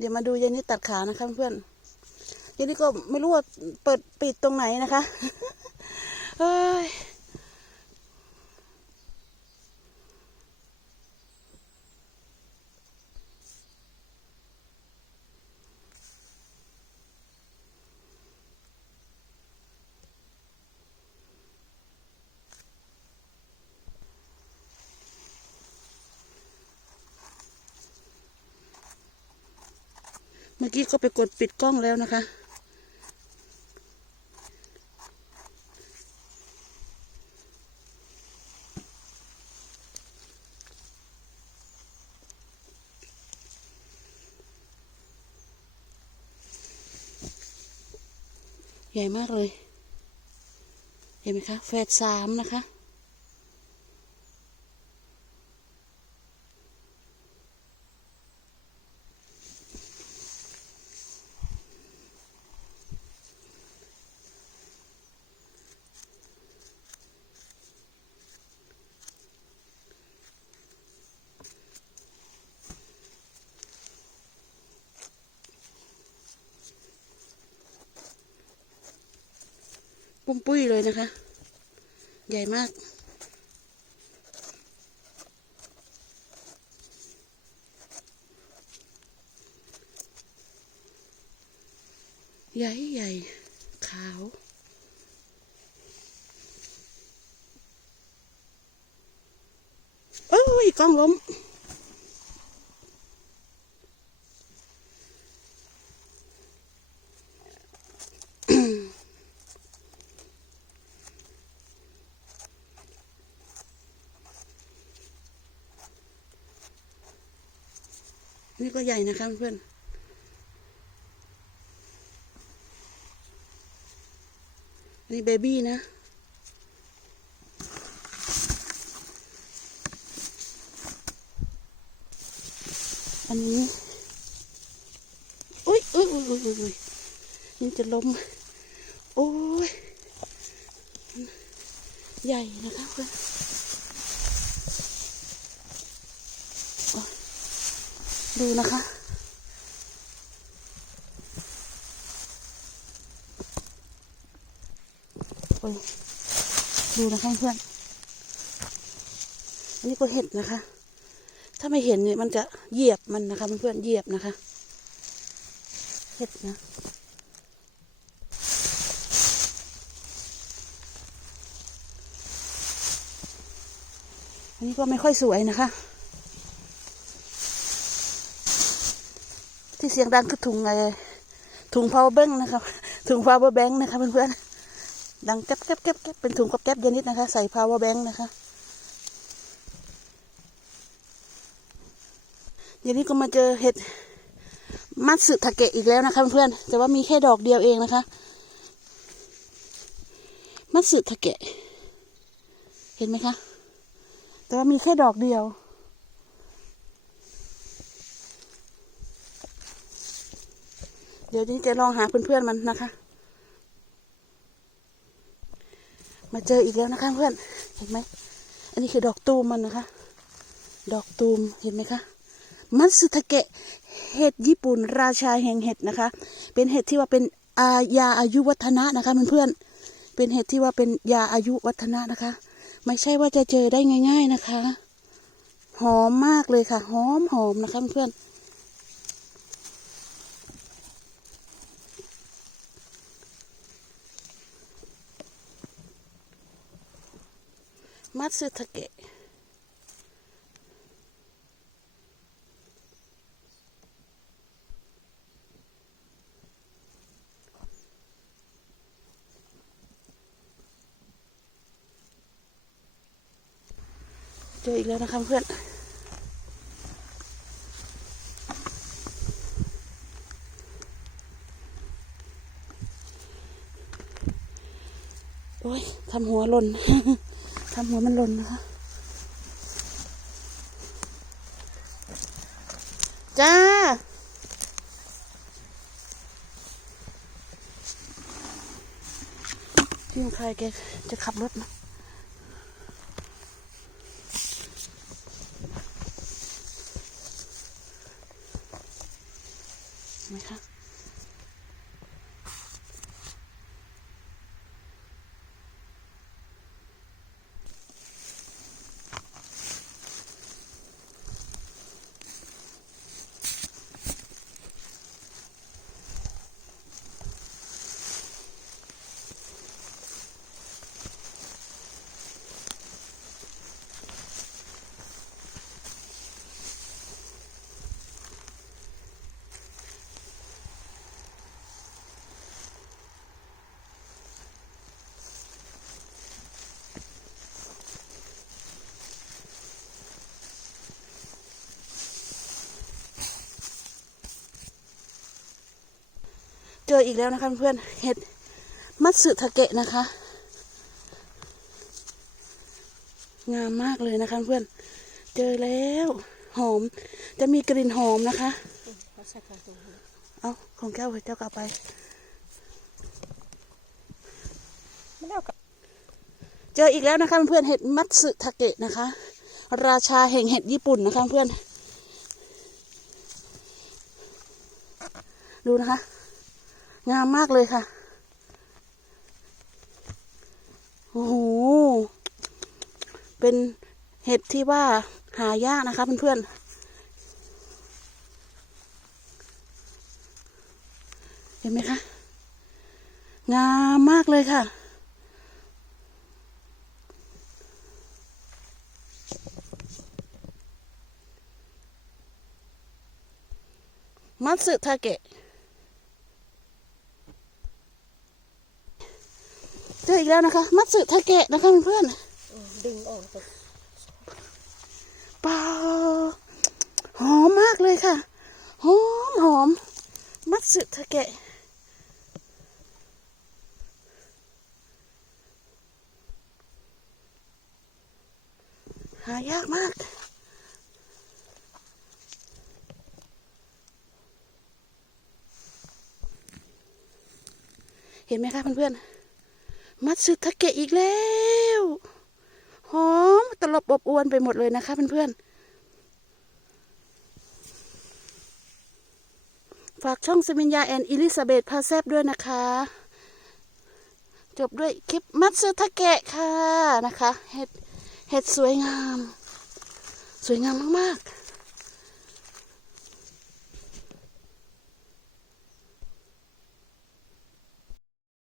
เดี๋ยวมาดูยายนี่ตัดขานะคะเพื่อนยายนี่ก็ไม่รู้ว่าเปิดปิดตรงไหนนะคะเฮ้ย เมื่อกี้ก็ไปกดปิดกล้องแล้วนะคะ ใหญ่มากเลย เห็นไหมคะแฝดสามนะคะ ปุ้มปุ้ยเลยนะคะ ใหญ่มาก ใหญ่ใหญ่ขาวโอ้ยกล้องล้ม นี่ก็ใหญ่นะคะเพื่อนนี่เบบี้นะอันนี้อุ้ยอุ้ยอุ้ยอุ้ยอุ้ยยังจะล้ม โอ้ย ใหญ่นะคะเพื่อนโอ้ย ดูนะคะ โอ้ย ดูนะคะเพื่อน อันนี้ก็เห็ดนะคะ ถ้าไม่เห็นเนี่ยมันจะเหยียบมันนะคะเพื่อนเหยียบนะคะ เห็ดนะอันนี้ก็ไม่ค่อยสวยนะคะ ที่เสียงดังคือถุงอะไรถุง power bank นะครับถุง power bank นะคะเพื่อนๆดังแก๊บแก๊บแก๊บแก๊บเป็นถุงกับแก๊บเยอะนิดนะคะ ใส่ power bank นะคะเดี๋ยวนี้ก็มาเจอเห็ดมัตสึทาเกะอีกแล้วนะคะเพื่อนๆแต่ว่ามีแค่ดอกเดียวเองนะคะ มัตสึทาเกะ เห็นไหมคะ แต่ว่ามีแค่ดอกเดียว เดี๋ยวนี้จะลองหาเพื่อนๆมันนะคะ มาเจออีกแล้วนะคะเพื่อน เห็นไหม อันนี้คือดอกตูมมันนะคะ ดอกตูมเห็นไหมคะ มัตสึทาเกะ เห็ดญี่ปุ่นราชาแห่งเห็ดนะคะ เป็นเห็ดที่ว่าเป็นอายาอายุวัฒนะนะคะเพื่อนๆ เป็นเห็ดที่ว่าเป็นยาอายุวัฒนะนะคะ ไม่ใช่ว่าจะเจอได้ง่าย ๆนะคะ หอมมากเลยค่ะ หอมหอมนะคะเพื่อนๆ มัตสึทาเกะเจออีกแล้วนะคะเพื่อนโอ้ยทำหัวหล่น ทำหัวมันหล่นนะคะ จ้า พี่ใครแกจะขับรถมา เจออีกแล้วนะคะเพื่อนเห็ดมัตสึทาเกะนะคะ งามมากเลยนะคะเพื่อน เจอแล้วหอม จะมีกลิ่นหอมนะคะเอาของแก้วเจ้ากลับไปเจออีกแล้วนะคะเพื่อนเห็ดมัตสึทาเกะนะคะ ราชาแห่งเห็ดญี่ปุ่นนะคะเพื่อน ดูนะคะ งามมากเลยค่ะ โอ้โห เป็นเห็ดที่ว่าหายากนะคะเพื่อนๆ เห็นไหมคะ งามมากเลยค่ะมัตสึทาเกะ จออีกแล้วนะคะ มัตสึทาเกะนะคะเพื่อนอืมดึงออกจากๆเปล่าหอมมากเลยค่ะ หอมหอม มัตสึทาเกะหายากมากเห็นไหมคะเพื่อนๆ มัตสึทาเกะอีกแล้วหอมตลบอบอวนไปหมดเลยนะคะเพื่อนๆฝากช่องสมิญญาแอนอิลิซาเบธพาแซบด้วยนะคะ จบด้วยคลิปมัตสึทาเกะค่ะนะคะเห็ดเห็ดสวยงาม สวยงามมากๆ